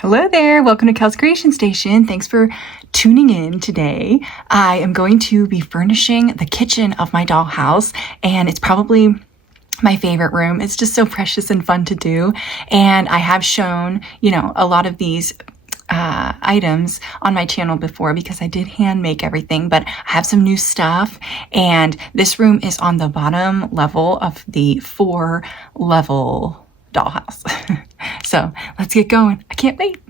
Hello there, welcome to Cal's Creation Station. Thanks for tuning in today. I am going to be furnishing the kitchen of my dollhouse, and it's probably my favorite room. It's just so precious and fun to do. And I have shown, a lot of these items on my channel before because I did hand make everything, but I have some new stuff, and this room is on the bottom level of the 4-level dollhouse. So let's get going. I can't wait.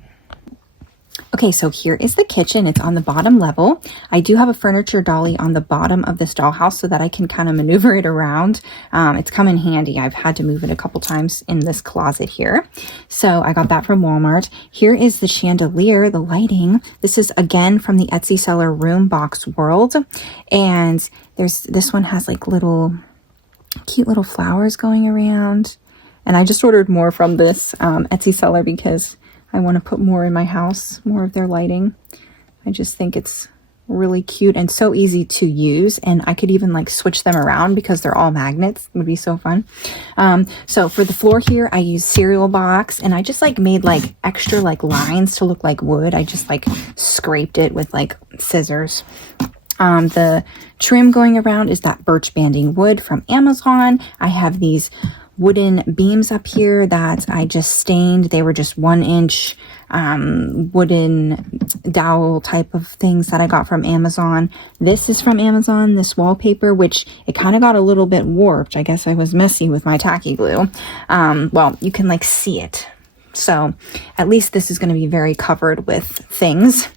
Okay, so here is the kitchen. It's on the bottom level. I do have a furniture dolly on the bottom of this dollhouse so that I can kind of maneuver it around. It's come in handy. I've had to move it a couple times in this closet here. So I got that from Walmart. Here is the chandelier, the lighting. This is again from the Etsy seller Room Box World. And this one has like cute little flowers going around. And I just ordered more from this Etsy seller because I want to put more in my house, more of their lighting. I just think it's really cute and so easy to use. And I could even like switch them around because they're all magnets. It would be so fun. So for the floor here, I use cereal box, and I just like made like extra like lines to look like wood. I just like scraped it with like scissors. The trim going around is that birch banding wood from Amazon. I have these wooden beams up here that I just stained. They were just 1-inch wooden dowel type of things that I got from Amazon. This is from Amazon, this wallpaper, which it kind of got a little bit warped. I guess I was messy with my tacky glue. Well, you can like see it. So at least this is going to be very covered with things.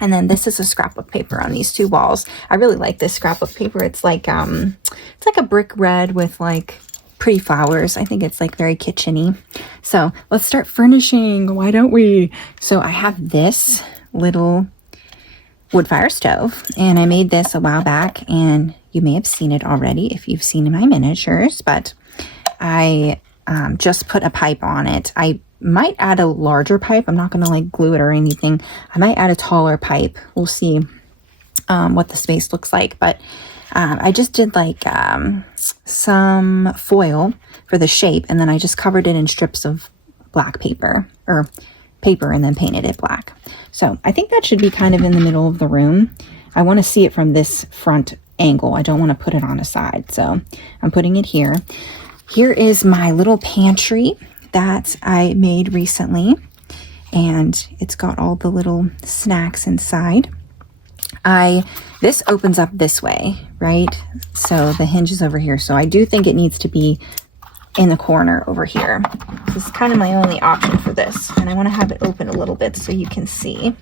And then this is a scrapbook paper on these two walls. I really like this scrapbook paper. It's like a brick red with like pretty flowers. I think it's like very kitchen-y. So let's start furnishing. Why don't we? So I have this little wood fire stove, and I made this a while back, and you may have seen it already if you've seen my miniatures, but I just put a pipe on it. I might add a larger pipe. I'm not going to like glue it or anything. I might add a taller pipe. We'll see what the space looks like, but I just did like some foil for the shape, and then I just covered it in strips of black paper and then painted it black. So I think that should be kind of in the middle of the room. I want to see it from this front angle. I don't want to put it on a side, so I'm putting it here. Here is my little pantry that I made recently, and it's got all the little snacks inside. This opens up this way, right? So the hinge is over here. So I do think it needs to be in the corner over here. This is kind of my only option for this. And I want to have it open a little bit so you can see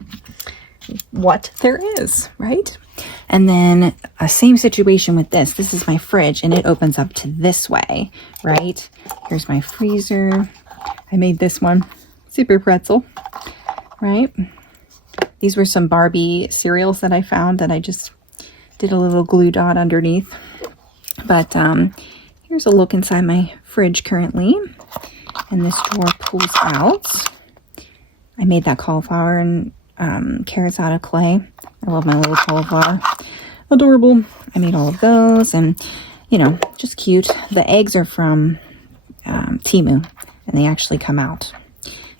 what there is, right? And then a same situation with this. This is my fridge, and it opens up to this way, right? Here's my freezer. I made this one, super pretzel, right? These were some Barbie cereals that I found that I just did a little glue dot underneath. But here's a look inside my fridge currently. And this drawer pulls out. I made that cauliflower and carrots out of clay. I love my little cauliflower. Adorable. I made all of those, and, just cute. The eggs are from Temu, and they actually come out.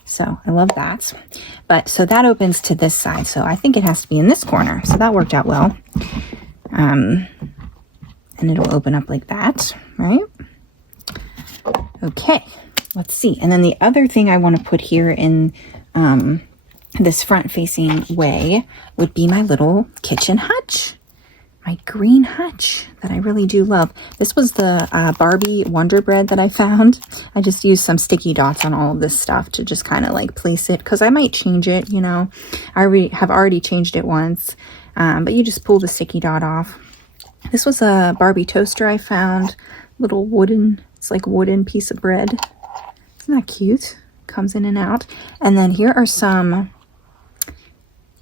So I love that. But so that opens to this side. So I think it has to be in this corner. So that worked out well. And it'll open up like that, right? Okay, let's see. And then the other thing I want to put here in this front facing way would be my little kitchen hutch. My green hutch that I really do love. This was the Barbie Wonder Bread that I found. I just used some sticky dots on all of this stuff to just kind of like place it, because I might change it, I have already changed it once, but you just pull the sticky dot off. This was a Barbie toaster I found, little wooden, it's like wooden piece of bread. Isn't that cute? Comes in and out. And then here are some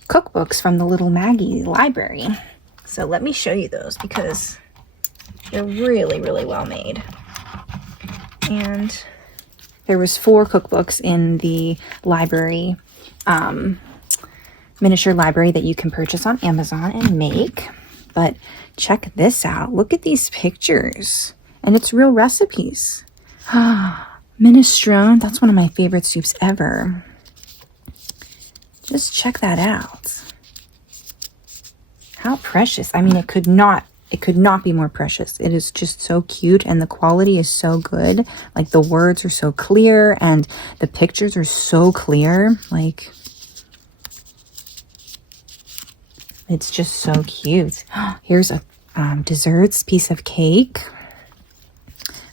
cookbooks from the Little Maggie library. So let me show you those because they're really, really well made. And there was 4 cookbooks in the library, miniature library that you can purchase on Amazon and make. But check this out. Look at these pictures. And it's real recipes. Minestrone, that's one of my favorite soups ever. Just check that out. How precious. I mean, it could not be more precious. It is just so cute, and the quality is so good. Like, the words are so clear and the pictures are so clear. Like, it's just so cute. Here's a desserts piece of cake.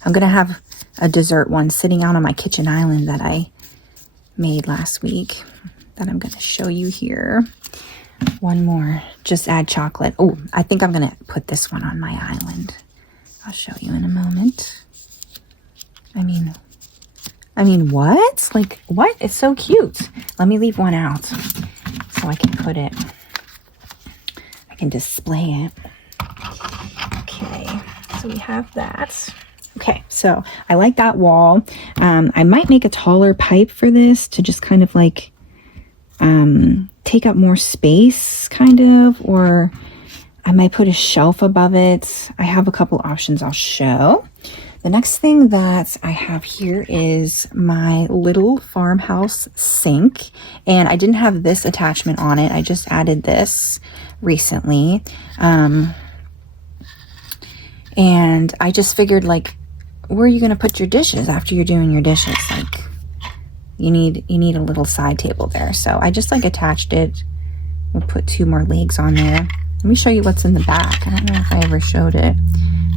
I'm gonna have a dessert one sitting out on my kitchen island that I made last week that I'm gonna show you here. One more, just add chocolate. Oh, I think I'm gonna put this one on my island. I'll show you in a moment. I mean, what? Like, what? It's so cute. Let me leave one out so I can put it, I can display it. Okay, so we have that. Okay, so I like that wall. I might make a taller pipe for this to just kind of like take up more space, kind of, or I might put a shelf above it. I have a couple options I'll show. The next thing that I have here is my little farmhouse sink, and I didn't have this attachment on it. I just added this recently. And I just figured, like, where are you going to put your dishes after you're doing your dishes? Like, you need a little side table there. So I just like attached it. We'll put 2 more legs on there. Let me show you what's in the back. I don't know if I ever showed it,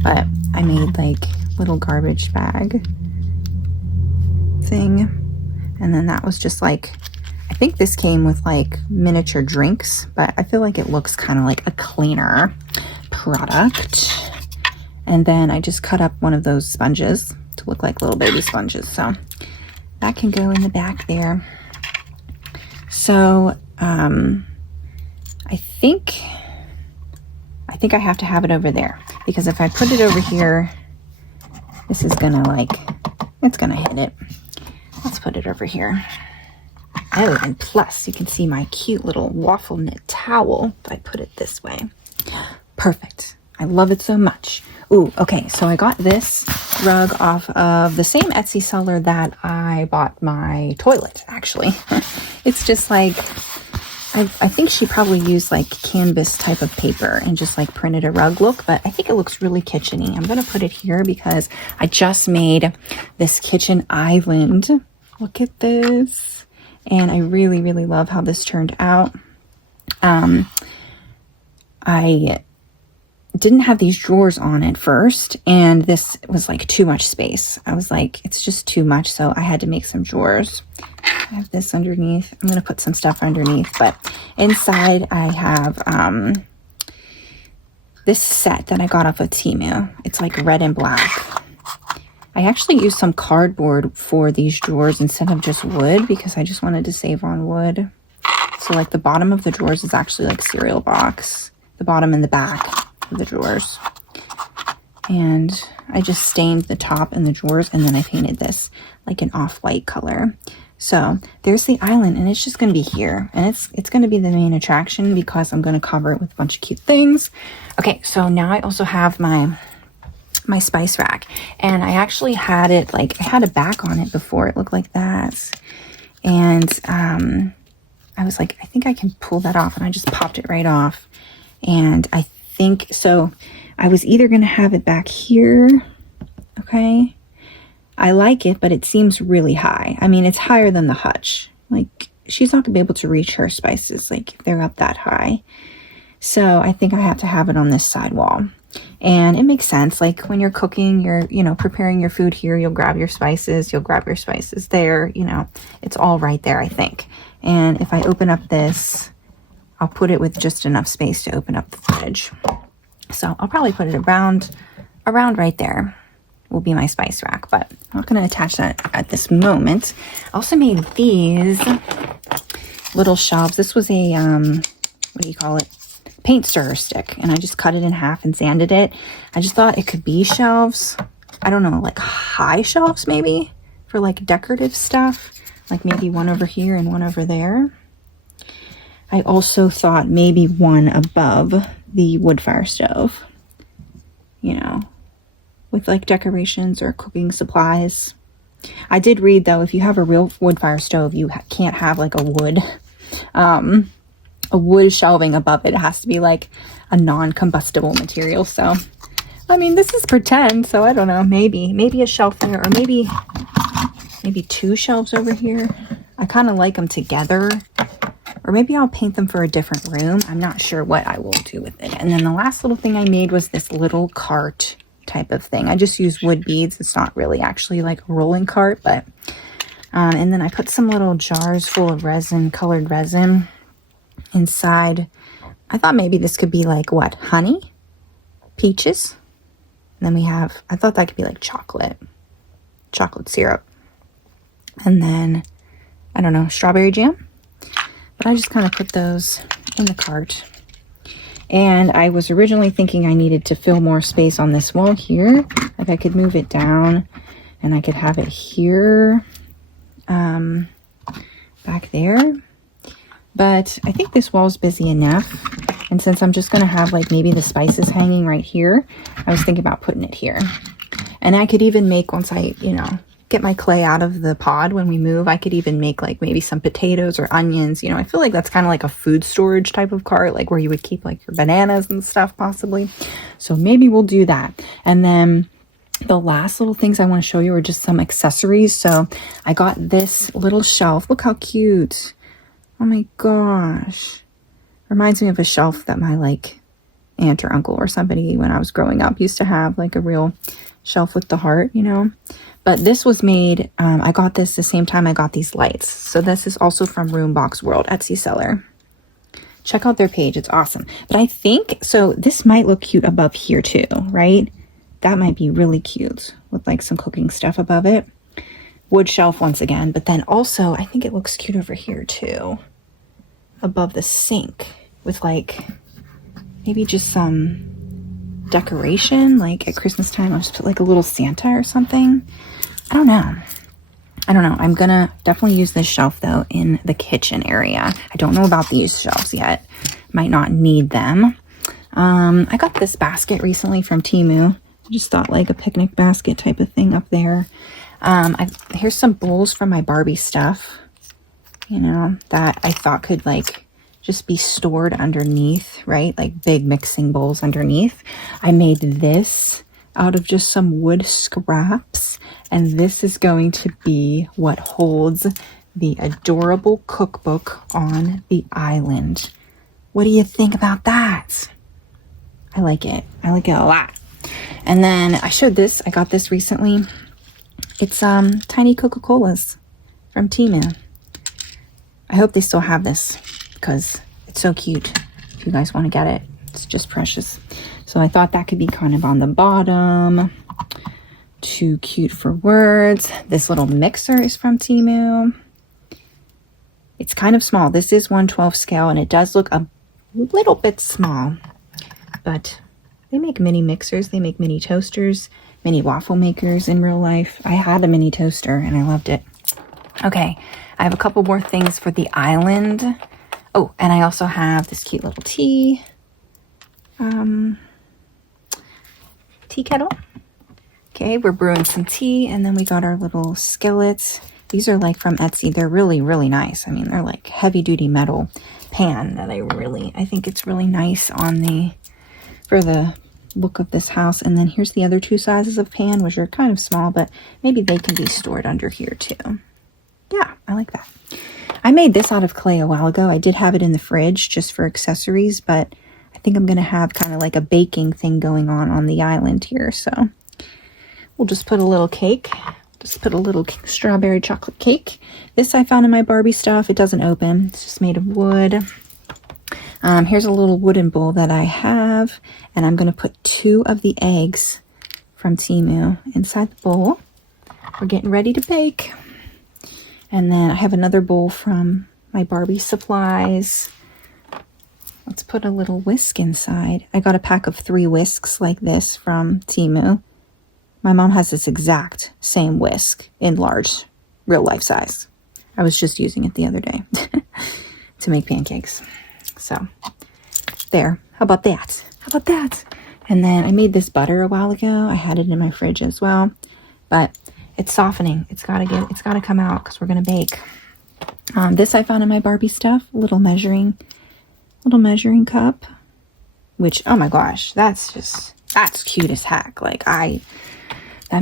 but I made like little garbage bag thing. And then that was just like, I think this came with like miniature drinks, but I feel like it looks kind of like a cleaner product. And then I just cut up one of those sponges to look like little baby sponges. So that can go in the back there. So I think I have to have it over there, because if I put it over here, this is gonna it's gonna hit it. Let's put it over here. Oh, and plus you can see my cute little waffle knit towel if I put it this way. Perfect. I love it so much. Ooh, okay, so I got this rug off of the same Etsy seller that I bought my toilet, actually. It's just like, I think she probably used like canvas type of paper and just like printed a rug look, but I think it looks really kitcheny. I'm gonna put it here because I just made this kitchen island. Look at this. And I really, really love how this turned out. I didn't have these drawers on it first, and this was like too much space. I was like, it's just too much, so I had to make some drawers. I have this underneath. I'm going to put some stuff underneath, but inside I have this set that I got off of Temu. It's like red and black. I actually used some cardboard for these drawers instead of just wood, because I just wanted to save on wood. So like the bottom of the drawers is actually like cereal box, the bottom and the back of the drawers. And I just stained the top and the drawers, and then I painted this like an off-white color. So there's the island, and it's just going to be here, and it's going to be the main attraction because I'm going to cover it with a bunch of cute things. Okay, so now I also have my spice rack, and I actually had it like, I had a back on it before. It looked like that, and I was like, I think I can pull that off, and I just popped it right off. And I think so I was either going to have it back here. Okay, I like it, but it seems really high. I mean, it's higher than the hutch. Like, she's not gonna be able to reach her spices like if they're up that high. So I think I have to have it on this side wall. And it makes sense. Like, when you're cooking, you're, preparing your food here, you'll grab your spices, there, it's all right there, I think. And if I open up this, I'll put it with just enough space to open up the fridge. So I'll probably put it around right there will be my spice rack, but I'm not going to attach that at this moment. I also made these little shelves. This was a, what do you call it? Paint stirrer stick, and I just cut it in half and sanded it. I just thought it could be shelves. I don't know, like high shelves maybe for like decorative stuff, like maybe one over here and one over there. I also thought maybe one above the wood fire stove, with like decorations or cooking supplies. I did read though, if you have a real wood fire stove, you can't have like a wood a wood shelving above it. It has to be like a non-combustible material. So, I mean, this is pretend, so I don't know. Maybe a shelf there, or maybe 2 shelves over here. I kind of like them together, or maybe I'll paint them for a different room. I'm not sure what I will do with it. And then the last little thing I made was this little cart type of thing. I just use wood beads. It's not really actually like a rolling cart, but and then I put some little jars full of resin, colored resin inside. I thought maybe this could be like what, honey, peaches, and then I thought that could be like chocolate syrup, and then I don't know, strawberry jam. But I just kind of put those in the cart. And I was originally thinking I needed to fill more space on this wall here. Like I could move it down and I could have it here, back there. But I think this wall's busy enough. And since I'm just going to have like maybe the spices hanging right here, I was thinking about putting it here. And I could even make, once I, get my clay out of the pod when we move, I could even make like maybe some potatoes or onions. I feel like that's kind of like a food storage type of cart, like where you would keep like your bananas and stuff possibly. So maybe we'll do that. And then the last little things I want to show you are just some accessories. So I got this little shelf. Look how cute. Oh my gosh. Reminds me of a shelf that my like aunt or uncle or somebody when I was growing up used to have, like a real shelf with the heart, But this was made, I got this the same time I got these lights. So this is also from Roombox World Etsy seller. Check out their page. It's awesome. But I think, so this might look cute above here too, right? That might be really cute with like some cooking stuff above it. Wood shelf once again. But then also, I think it looks cute over here too. Above the sink with like maybe just some decoration. Like at Christmas time, I'll just put like a little Santa or something. I don't know. I'm gonna definitely use this shelf though in the kitchen area. I don't know about these shelves yet. Might not need them. I got this basket recently from Temu. I just thought like a picnic basket type of thing up there. Here's some bowls from my Barbie stuff, that I thought could like just be stored underneath, right? Like big mixing bowls underneath. I made this out of just some wood scraps, and this is going to be what holds the adorable cookbook on the island. What do you think about that? I like it. I like it a lot. And then I showed this. I got this recently. It's tiny Coca-Colas from Temu. I hope they still have this because it's so cute. If you guys want to get it, it's just precious. So I thought that could be kind of on the bottom. Too cute for words. This little mixer is from Temu. It's kind of small. This is 1/12 scale and it does look a little bit small, but they make mini mixers. They make mini toasters, mini waffle makers in real life. I had a mini toaster and I loved it. Okay, I have a couple more things for the island. Oh, and I also have this cute little tea kettle. Okay, we're brewing some tea, and then we got our little skillets. These are like from Etsy. They're really, really nice. I mean, they're like heavy duty metal pan that I think it's really nice for the look of this house. And then here's the other 2 sizes of pan, which are kind of small, but maybe they can be stored under here too. Yeah, I like that. I made this out of clay a while ago. I did have it in the fridge just for accessories, but I think I'm going to have kind of like a baking thing going on the island here. So we'll just put a little cake. Just put a little strawberry chocolate cake. This I found in my Barbie stuff. It doesn't open. It's just made of wood. Here's a little wooden bowl that I have, and I'm going to put 2 of the eggs from Temu inside the bowl. We're getting ready to bake. And then I have another bowl from my Barbie supplies. Let's put a little whisk inside. I got a pack of 3 whisks like this from Temu. My mom has this exact same whisk in large, real life size. I was just using it the other day to make pancakes. So there, how about that? How about that? And then I made this butter a while ago. I had it in my fridge as well, but it's softening. It's gotta come out because we're gonna bake. This I found in my Barbie stuff, little measuring cup, which, oh my gosh, that's cute as heck. Like that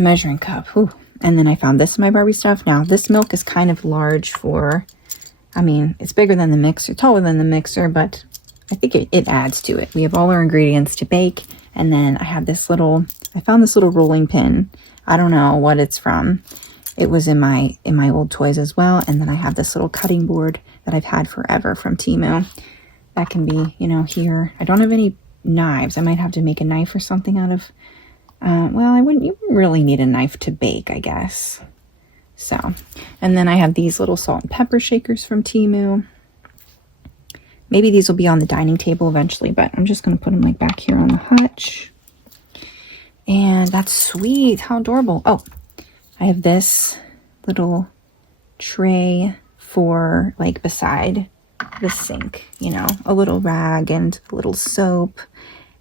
measuring cup. Whew. And then I found this in my Barbie stuff. Now this milk is kind of large for, I mean, it's bigger than the mixer, taller than the mixer, but I think it adds to it. We have all our ingredients to bake. And then I have this little, I found this little rolling pin. I don't know what it's from. It was in my old toys as well. And then I have this little cutting board that I've had forever from Temu. That can be, you know, here. I don't have any knives. I might have to make a knife or something out of, well, you wouldn't really need a knife to bake, I guess. So, and then I have these little salt and pepper shakers from Temu. Maybe these will be on the dining table eventually, but I'm just going to put them like back here on the hutch. And that's sweet. How adorable. Oh, I have this little tray for like beside the sink, you know, a little rag and a little soap.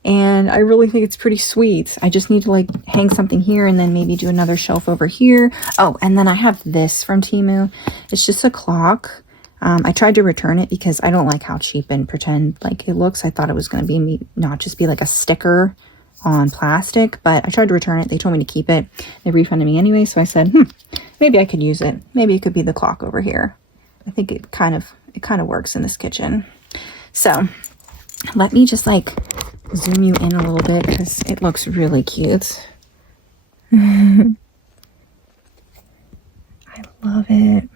And I really think it's pretty sweet. I just need to like hang something here and then maybe do another shelf over here. Oh, and then I have this from Temu. It's just a clock. I tried to return it because I don't like how cheap and pretend like it looks. I thought it was going to be not just be like a sticker on plastic, but I tried to return it. They told me to keep it. They refunded me anyway. So I said, maybe I could use it. Maybe it could be the clock over here. I think it kind of works in this kitchen. So let me just like zoom you in a little bit because it looks really cute. I love it.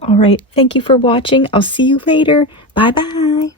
All right. Thank you for watching. I'll see you later. Bye-bye.